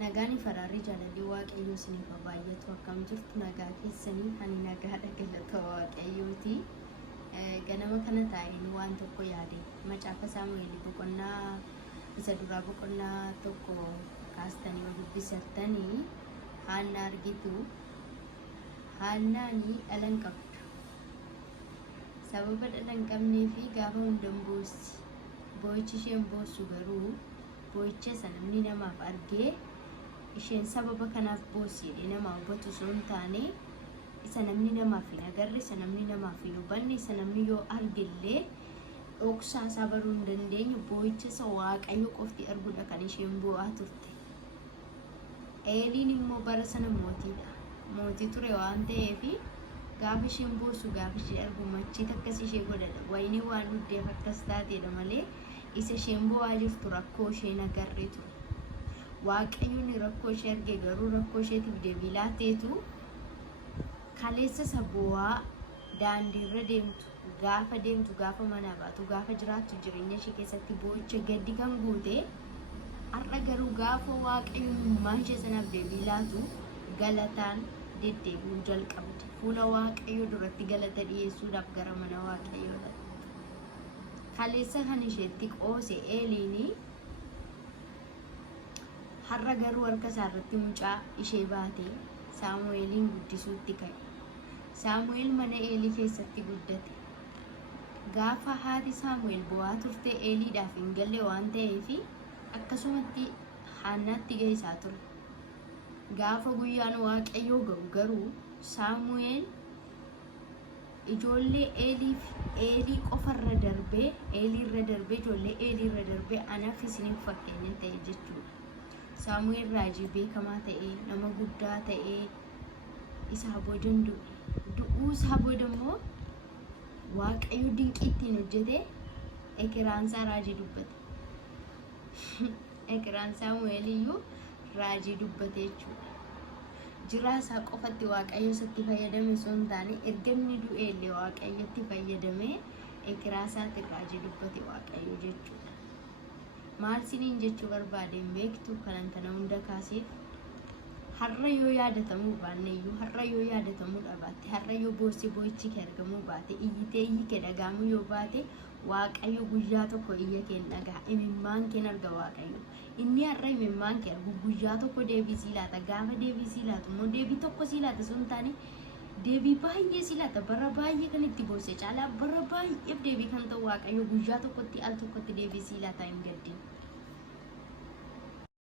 Nagaani Faraarri jaalalli waaqayyoo isiniif baay'atu akkam jirtu nagaa keessanii ani nagaadha galata waaqayyooti. Ganama kana taa'een waan tokko yaade macaafa Saamu'eel boqonnaa isa duraa boqonnaa tokko kaastanii yoo dubbisattanii Haannaa argitu. Haannaani dhala hin qabdu. Sababa dhala hin qabneefi gaafa hundan boossi. Boo'ichi isheen boossu garuu boo'icha sana namni namaaf argee isheen sababa kanaaf boossi jedhee nama hubatu osoo hin taane isa namni namaaf hin agarre isa namni namaaf hin hubanne isa namni yoo argellee dhoksaa isaa baruu hin dandeenye boo'icha isa waaqayyo qofti arguudha kan isheen boo'aa turte. Eeliin immoo bara sana mootiidha. Mootii ture waan ta'eef gaafa isheen boossu gaafa ishee argu machiit akkas ishee godhadha. Wayinii waan dhuddeef akkas taateedha malee isa isheen boo'aa jirtu rakkoo isheen agarree ture. Waaqayyoon rakkoo ishee arge garuu rakkoo isheetiif deebii laateetu kaleessa isa boo'aa daandiirra deemtu gaafa manaa baatu gaafa jiraattu jireenya ishee keessatti boo'icha gaddi kan guute har'a garuu gaafa waaqayyoon maan ishee sanaaf deebii laatu galataan deddeebi'uu jalqabdi. Fuula waaqayyoo duratti galata dhiyeessuudhaaf gara mana waaqayyoo dhaqxe. Kaleessa kan isheetti qoose Eeliini har'a garuu harka isaarratti mucaa ishee baatee Saamu'eeliin guddisuutti ka'e. Saamu'eel mana Eelii keessatti guddate. Gaafa haati Saamu'eel boo'aa turte Eeliidhaaf hin galle waan ta'eef akkasumatti Haannaatti geessaa ture. Gaafa guyyaan waaqayyoo ga'u garuu Saamu'eel ijoollee Eelii qofarra darbee ijoollee Eeliirra darbee anaaf isiniif fakkeenya ta'e jechuudha. Saamu'eel raajii beekamaa ta'ee nama guddaa ta'ee isaa booda du'uu isaa booda immoo waaqayyo dinqii ittiin hojjete ekiraansaa raajii dubbate. Ekiraan Saamu'eel iyyuu raajii dubbate jechuudha. Jiraa isaa qofatti waaqayyo isatti fayyadame osoo hin taane erga inni du'e illee waaqayyotti fayyadamee ekiraa isaatti raajii dubbate waaqayyo jechuudha. Maal siniin jechuu barbaadeen beektu kanan kana hunda kaaseef har'a yoo yaadatamuu baanne iyyuu har'a yoo yaadatamuu dhaabatte har'a yoo boossi boo'ichi kee argamuu baate iyyitee iyyi kee dhagaamuu yoo baate waaqayyo guyyaa tokko iyya kee hin dhagaa imimmaan kee arga waaqayyo. Inni har'a imimmaan kee argu guyyaa tokko deebii sii laata. Gaafa deebii sii laatu immoo deebii tokko sii laata osoo hin taane deebii baay'ee sii laata. Bara baay'ee kan itti boosse caalaa bara baay'eef deebii kan ta'u waaqayyo guyyaa tokkotti al tokkotti deebii sii laata hin gaddin.